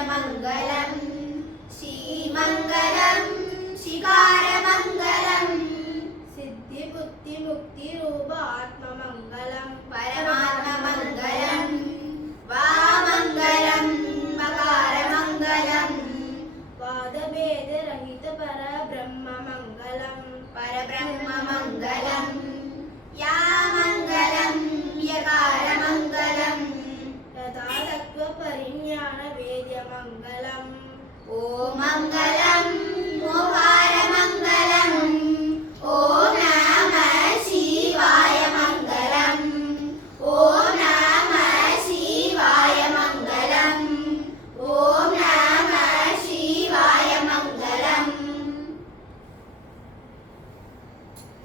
मंगलम श्रीमंगलम शिकारमंगलम सिद्धि बुद्धि मुक्ति रूप आत्ममंगलम परमात्ममंगलम वामंगलम मकारमंगलम वाद भेद रहित पर ब्रह्म मंगलम परब्रह्ममंगलम या मंगलम यकारमंगलम यथा तत्व परिज्ञान वेद्य मंगलम ओम मंगलम